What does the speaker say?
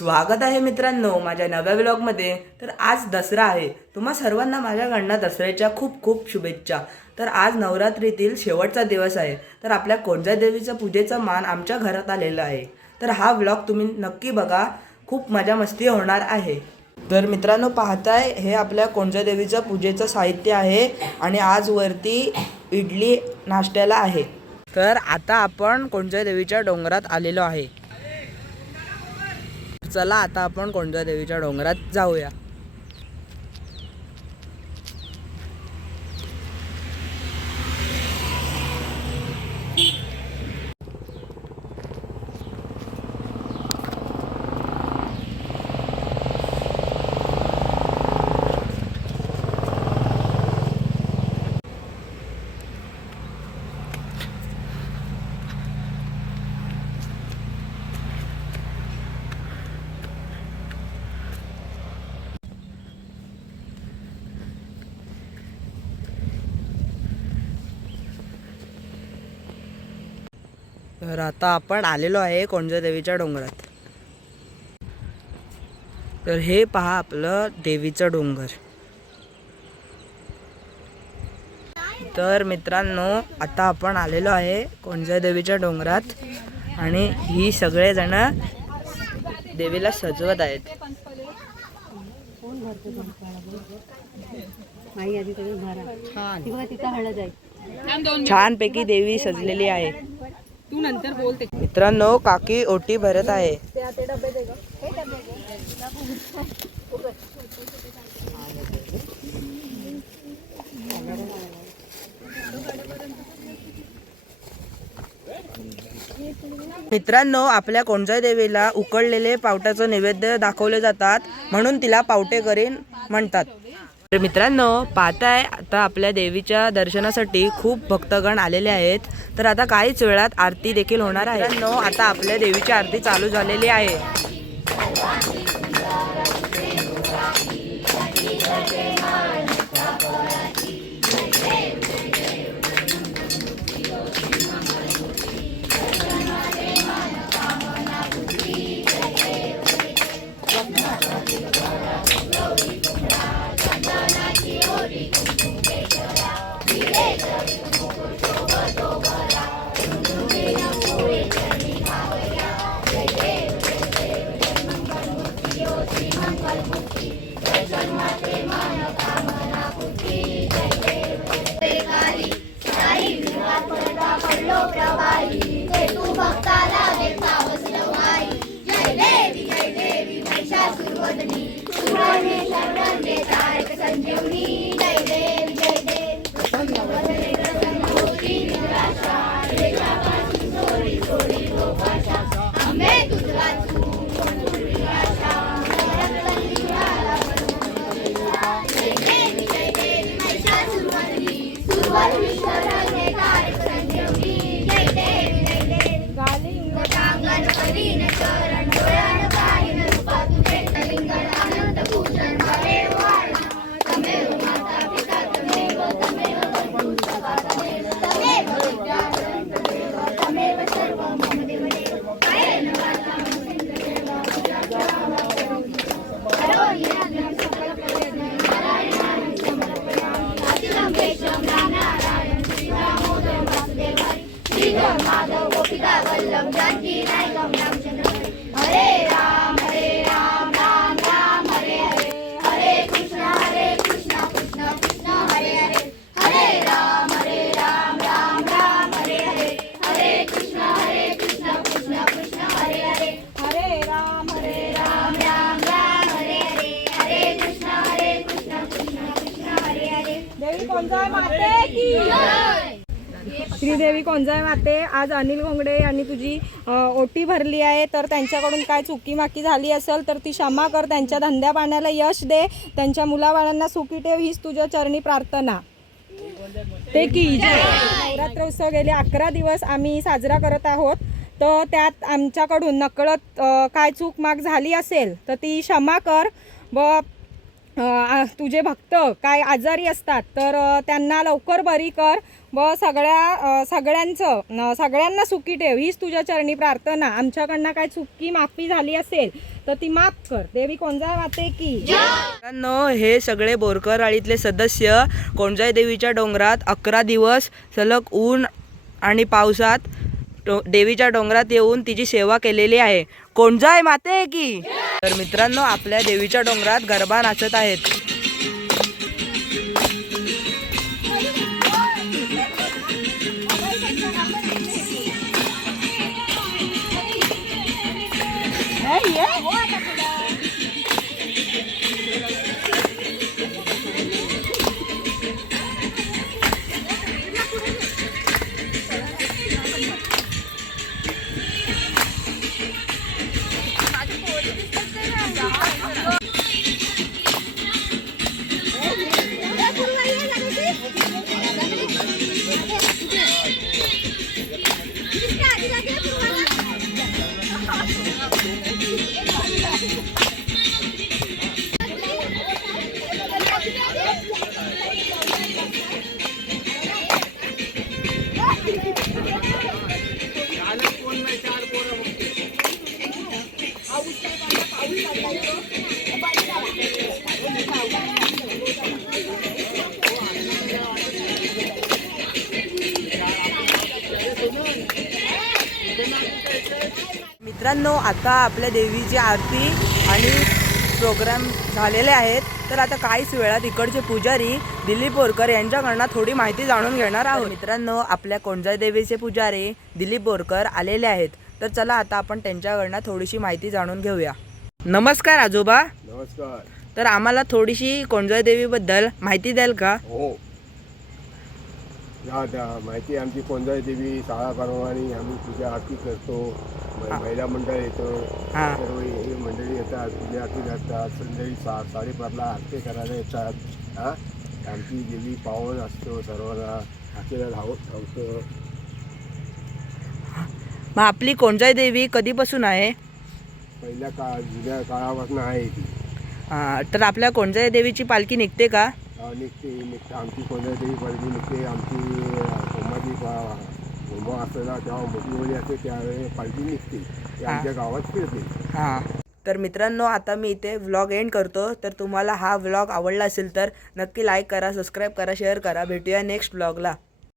स्वागत आहे मित्रांनो माझ्या नव्या व्लॉगमध्ये। तर आज दसरा आहे, तुम्हा सर्वांना माझ्याकडनं दसऱ्याच्या खूप खूप शुभेच्छा। तर आज नवरात्रीतील शेवटचा दिवस आहे, तर आपल्या कोणत्या देवीच्या पूजेचा मान आमच्या घरात आलेला आहे। तर हा व्लॉग तुम्ही नक्की बघा, खूप मजा मस्ती होणार आहे। तर मित्रांनो पाहताय, हे आपल्या कोणत्या देवीच्या पूजेचं साहित्य आहे आणि आज वरती इडली नाश्त्याला आहे। तर आता आपण कोणत्या देवीच्या डोंगरात आलेलो आहे। चला आता आपण कोणत्या देवीच्या डोंगरात जाऊया। तर आता आपण आलेलो आहे कोणत्या देवीच्या डोंगरात। तर हे पहा आपलं देवीचं डोंगर। तर मित्रांनो आता आपण आलेलो आहे कोणत्या देवीच्या डोंगरात आणि ही सगळे जण देवीला सजवत आहेत। छान पैकी देवी सजलेली आहे। तू नंतर बोलते। मित्रांनो काकी ओटी भरत आहे। मित्रांनो आपल्या कोणत्या देवीला उकडलेले पावट्याचं नैवेद्य दाखवले जातात, म्हणून तिला पावटेकरी म्हणतात। तर मित्रांनो पाहताय, आता आपल्या देवीच्या दर्शनासाठी खूप भक्तगण आलेले आहेत। तर आता काहीच वेळात आरती देखील होणार आहे। मित्रांनो आता आपल्या देवीची आरती चालू झालेली आहे। श्रीदेवी कोणजाय माते, आज अनिल घोंगडे यांनी तुझी ओटी भरली आहे, तर त्यांच्याकडून काय चुकी माकी झाली असेल तर ती क्षमा कर, त्यांच्या धंद्या पाण्याला यश दे, त्यांच्या मुलाबाळांना सुखी ठेव, हीच तुझ्या चरणी प्रार्थना। ते की नवरात्र उत्सव गेले 11 दिवस आम्ही साजरा करत आहोत, तर त्यात आमच्याकडून नकळत काय चूक माग झाली असेल तर ती क्षमा कर व तुझे भक्त काय आजारी असतात तर त्यांना लवकर बरी कर व सगळ्यांना सुखी ठेव, हीच तुझ्या चरणी प्रार्थना. आमच्याकडनं काय चुकी माफी झाली असेल तर ती माफ कर. देवी कोणजाई माते की. मित्रांनो, हे सगळे बोरकर आळीतले सदस्य कोणजाई देवीच्या डोंगरात 11 दिवस सलग ऊन आणि पावसात देवीच्या डोंगरात येऊन तिची सेवा केलेली आहे. कोणजाई माते की. तर मित्रांनो, आपल्या देवीच्या डोंगरात गरबा नाचत आहेत. मित्रांनो, आता आपल्या देवीची आरती आणि प्रोग्राम झालेले आहेत. तर आता काहीच वेळात इकडचे पुजारी दिलीप बोरकर यांच्याकडनं थोडी माहिती जाणून घेणार आहोत. मित्रांनो, आपल्या कोणजाई देवीचे पुजारी दिलीप बोरकर आलेले आहेत. तर चला आता आपण त्यांच्याकडनं थोडीशी माहिती जाणून घेऊया. नमस्कार आजोबा. नमस्कार. तर आम्हाला थोडीशी कोणजाई देवीबद्दल माहिती द्याल का? हो, या माहिती आमची कोणजाई देवी शाळाप्रमाणे आम्ही पूजा आरती करतो. महिला मंडळ येतो, हां. सर्व ही मंडळी येतात, पूजा आरती करतात. संध्याकाळी 6:30ला आरती करायला येतात. हां, आमची देवी पावन असतो, सर्वांना आरतीला धावतो. मग आपली कोणजाई देवी कधीपासून आहे? पहिल्या जुन्या काळापासून आहे ती. तर आपल्या कोणजाई देवीची पालखी निघते का? निघते आमची कोणजाई देवी पालखी निघते. आमची होमाची होम असताना तेव्हा मोठी होळी असते, त्यावेळी पालखी निघते. ती आमच्या गावात फिरते. हां. तर मित्रांनो, आता मी इथे व्लॉग एंड करतो. तर तुम्हाला हा व्लॉग आवडला असेल तर नक्की लाईक करा, सबस्क्राईब करा, शेअर करा. भेटूया नेक्स्ट व्लॉगला.